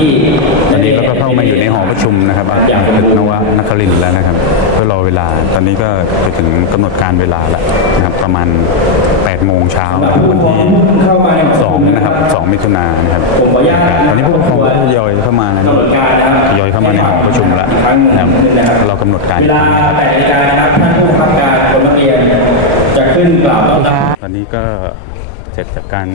ที่ตอนนี้เราก็เข้ามาอยู่ในหอประชุมนะครับตึกนวนครินทร์แล้วนะครับ เพื่อรอเวลาตอนนี้ก็ไปถึงกำหนดการเวลาแล้วนะครับประมาณ8โมงเช้านะครับวันที่เข้ามาใน2นะครับ2มิถุนายนนะครับผมขออนุญาตตอนนี้ผู้ปกครองก็ทยอยเข้ามานะคกำรับหนดการนะครับทยอยเข้ามาในหอประชุมแล้วอีกครั้งหนึ่งนะครับนะครับเรากำหนดการเวลา8นาฬิกานะครับท่านผู้บังคับการคนนักเรียนจะขึ้นกล่าวต้อนรับตอนนี้ก็เสร็จจากการ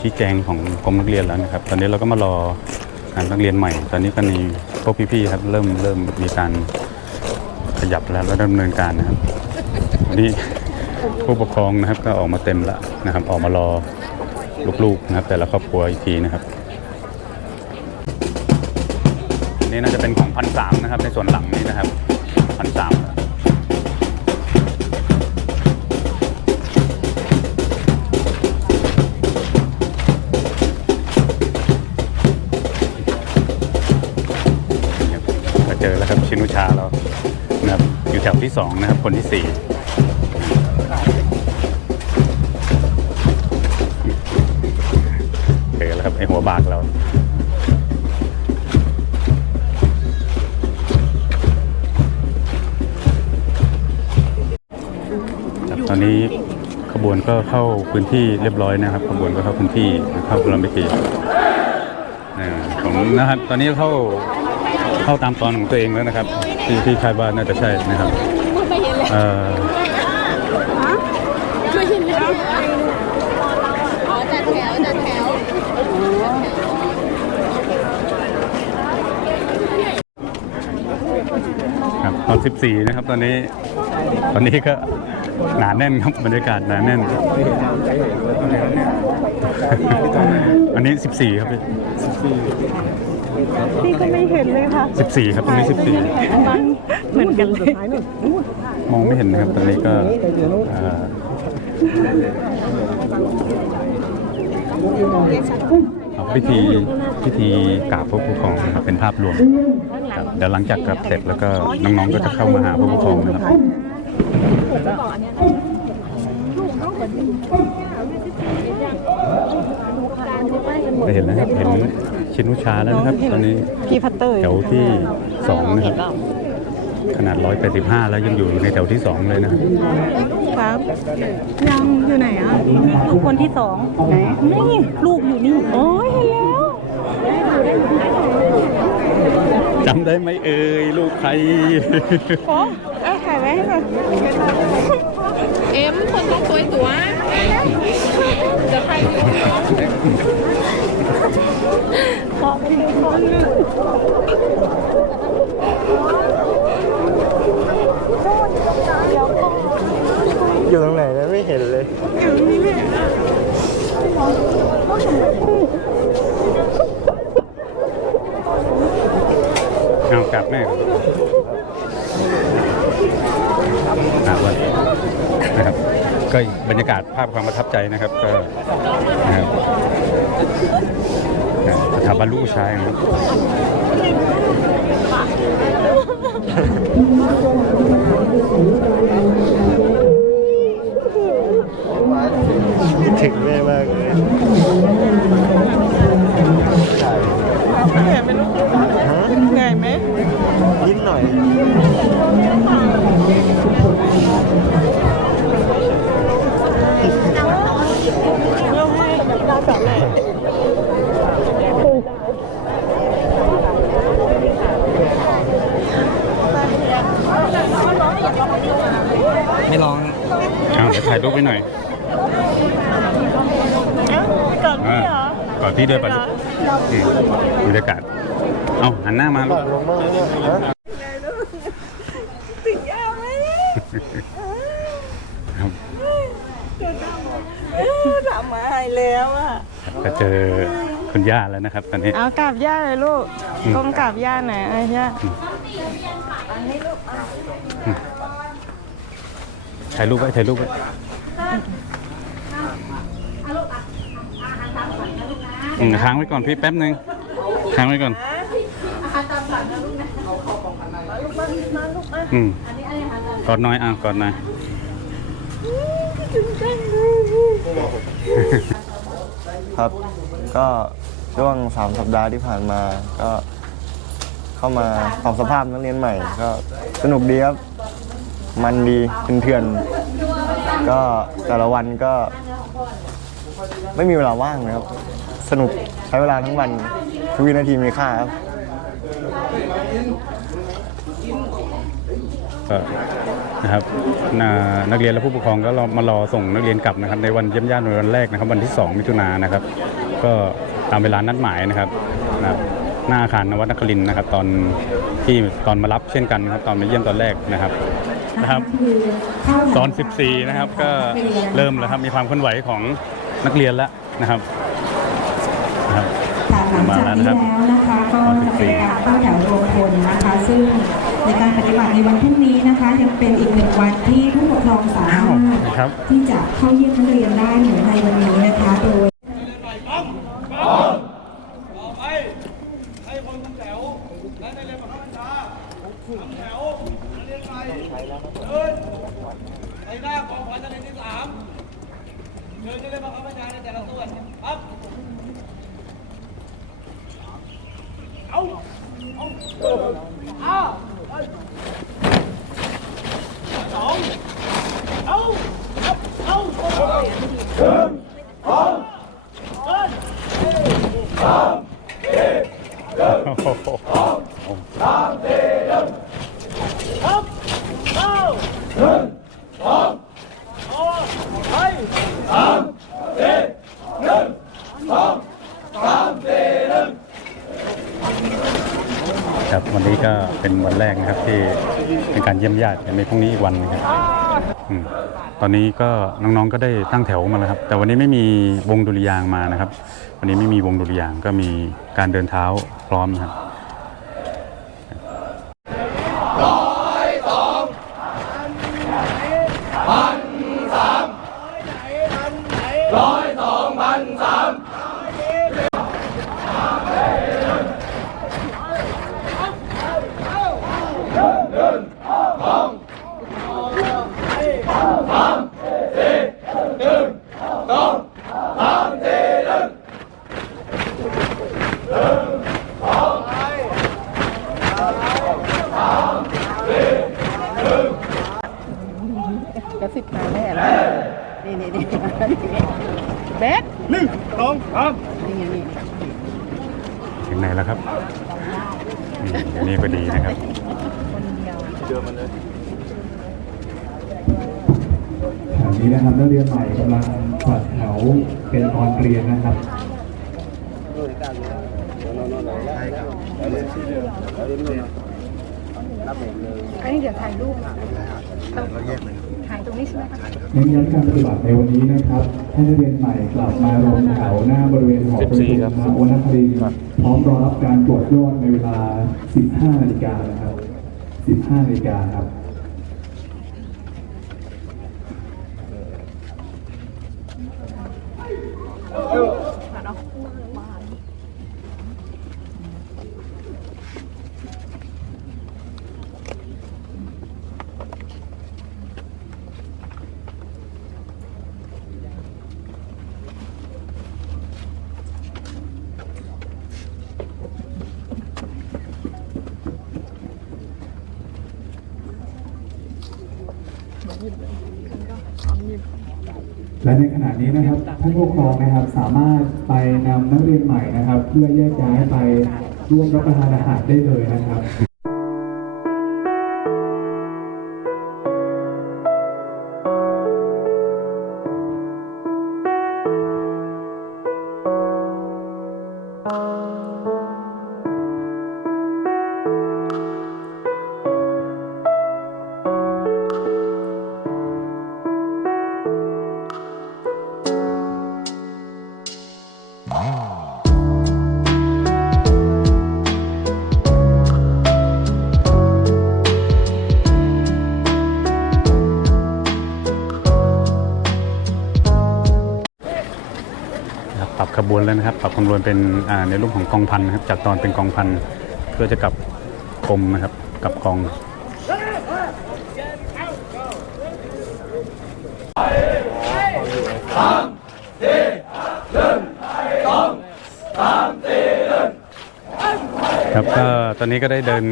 ชี้แจงของกรมนักเรียนแล้วนะครับ ตอนนี้เราก็มารองา นนักเรียนใหม่ ตอนนี้ก็มีพวกพี่ๆครับเริ่มเริ่มมีการขยับแล้วแล้วดำเนินการนะครับวันนี้ผู้ปกครองนะครับก็ออกมาเต็มละนะครับ ออกมารอลูกๆนะครับ แต่ละครอบครัวอีกทีนะครับนี่น่าจะเป็นของพันสามนะครับ ในส่วนหลังนี้นะครับพันสาม ที่สองนะครับ คนที่สี่เจอแล้วครับไอหัวบากเราตอนนี้ขบวนก็เข้าพื้นที่เรียบร้อยนะครับ ขบวนก็เข้าพื้นที่เข้าพลเมืองอ่าของนะครับตอนนี้เข้าเข้าตามตอนของตัวเองแล้วนะครับ ที่ที่คาดว่าน่าจะใช่นะครับ เอ่อไม่เห็นแล้วอ๋อจัดแถวจัดแถวครับตอน 14 นะครับ ตอนนี้ ตอนนี้ก็หนาแน่นครับบรรยากาศหนาแน่น อันนี้ 14 ครับพี่พี่ก็ไม่เห็นเลยค่ะ 14 ครับตรงนี้มันเหมือนกันเลย14 มองไม่เห็นนะครับตอนนี้ก็เอ่อเอาพิธีพิธีกราบพระผู้ปกครองนะครับเป็นภาพรวมครับเดี๋ยวหลังจากกลับเสร็จแล้วก็น้องๆก็จะเข้ามาหาผู้ปกครองนะครับได้เห็นแล้วครับเห็นชินุชาแล้วนะครับ ตอนนี้พี่พัตเตอร์แถวที่สองนะครับ ขนาด 185 แล้วยังอยู่ในแถวที่สองเลยนะครับครับยังอยู่ไหนอะลูกคนที่สองไหนนี่ลูกอยู่นี่โอ้ยเห็นแล้วจำได้ไหมเอ่ยลูกใครโอ้เอ้ยถ่ายไว้ให้หน่อยเอ็มคนต้องตัวตัวจะใครขอเป็นคนหนึ่งอยู่ตรงไหนนะไม่เห็นเลย เอากลับแม่ครับวันนะครับก็บรรยากาศภาพความประทับใจนะครับก็นะครับสถาบันลูกชายนะครับ คิด ถึงแม่มากเลยเหนื่อยไหมลูกเหนื่อยไหมนิดหน่อย เราให้เรากลับเลยไม่ร้องเอาเดี๋ยวถ่ายรูปไว้หน่อย อนพี่เหรอก่อนพี่ด้วยป่ะลูกอืมบรรยากาศ เอาหันหน้ามาลูก ลงบ้างเนี่ยนะติดยาไหมครับเออถามมาหายแล้วอะก็เจอคุณย่าแล้วนะครับตอนนี้ เอากราบย่าเลยลูกก้มกราบย่าหน่อยไอ้ย่าถ่ายรูปไว้ถ่ายรูปไว้ อืมค้างไว้ก่อนพี่แป๊บหนึ่งค้างไว้ก่อนอืมกอดหน้อยอะกอดหน่อยครับ ก็ช่วงสามสัปดาห์ที่ผ่านมาก็เข้ามาปรับสภาพนักเรียนใหม่ ก็สนุกดีครับ มันดีเป็นเถื่อนๆก็แต่ละวันก็ ไม่มีเวลาว่างนะครับ สนุกใช้เวลาทั้งวันทุกวินาทีมีค่าครับนะครับน,นักเรียนและผู้ปกครองก็รอมารอส่งนักเรียนกลับนะครับ ในวันเยี่ยมญาติในวันแรกนะครับ วันที่ 2 มิถุนายนนะครับ ก็ตามเวลานัดหมายนะครับนะครับหน้าอาคารนวัดนครินนะครับ ตอนที่ตอนมารับเช่นกันครับ ตอนมาเยี่ยมตอนแรกนะครับนะครับ ตอน 14 นะครับ ก็เริ่มแล้วครับมีความเคลื่อนไหวของ นักเรียนแล้วนะครับนะครับ ค่ะหลังจากนี้แล้วนะคะก็จะเป็นการตั้งแถวรวมพลนะคะ ซึ่งในการปฏิบัติในวันพรุ่งนี้นะคะ ยังเป็นอีกหนึ่งวันที่ผู้ปกครองสามารถครับ ที่จะเข้าเยี่ยมนักเรียนได้เหมือนในวันนี้นะคะ โดย ในหน้าของขวัญในที่สามเชิญจะได้บังคับบัญชาในแต่ละส่วนครับ ครับ วันนี้ก็เป็นวันแรกนะครับที่เป็นการเยี่ยมญาติในพรุ่งนี้อีกวันนะครับอืมตอนนี้ก็น้องๆก็ได้ตั้งแถวมาแล้วครับ แต่วันนี้ไม่มีวงดุริยางมานะครับ วันนี้ไม่มีวงดุริยางก็มีการเดินเท้าพร้อมนะครับ กระสิบมาแม่แล้วนี่นี่นี่เบสหนึ่งสองสามนี่นี่ ถึงไหนแล้วครับอืม อันนี้ก็ดีนะครับขณะนี้นะครับนักเรียนใหม่กำลังจัดแถวเป็นตอนเรียนนะครับอันนี้เดี๋ยวถ่ายรูปถ่ายต รงนี้ใช่ไหมคะเน้นย้ำการปฏิบัติในวันนี้นะครับให้นักเรียนใหม่กลับมารวมแถวหน้าบริเวณหอประชุมณวนครินทร์พร้อมรอรับการตรวจยอดในเวลา 15 นาฬิกานะครับ 15 นาฬิกาครับ และในขณะนี้นะครับท่านผู้ปกครองนะครับสามารถไปนำนักเรียนใหม่นะครับ เพื่อแยกย้ายไปร่วมรับประทานอาหารได้เลยนะครับ บวนแล้วนะครับ ปรับขบวนเป็นในรูปของกองพันนะครับ จากตอนเป็นกองพันเพื่อจะกลับกรมนะครับกลับกองครับก็ตอนนี้ก็ได้เดิน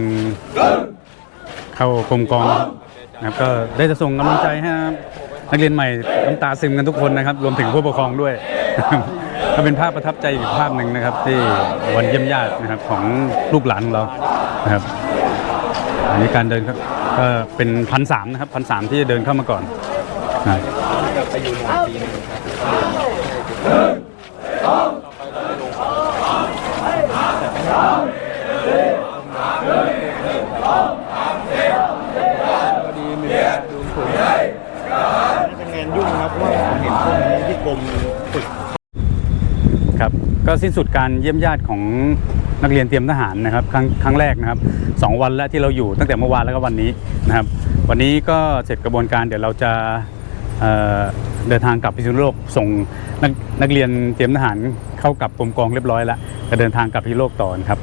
เข้ากรมกองนะครับก็ได้จะส่งกำลังใจให้นักเรียนใหม่น้ำตาซึมกันทุกคนนะครับ รวมถึงผู้ปกครองด้วย ก็เป็นภาพประทับใจอีกภาพหนึ่งนะครับ ที่วันเยี่ยมญาตินะครับของลูกหลานของเรานะครับอันนี้การเดินก็ก็เป็นพันสามนะครับพันสามที่จะเดินเข้ามาก่อนนะเป็นงานยุ่งครับเพราะว่าผมเห็นพวกนี้ที่กรมฝึก ครับ ก็สิ้นสุดการเยี่ยมญาติของนักเรียนเตรียมทหารนะครับครั้งครั้งแรกนะครับสองวันแล้วที่เราอยู่ตั้งแต่เมื่อวานแล้วก็วันนี้นะครับ วันนี้ก็เสร็จกระบวนการเดี๋ยวเราจะเเดินทางกลับพิษณุโลกส่งนักนักเรียนเตรียมทหารเข้ากับกรมกองเรียบร้อยแล้วจะเดินทางกลับพิษณุโลกต่อนะครับ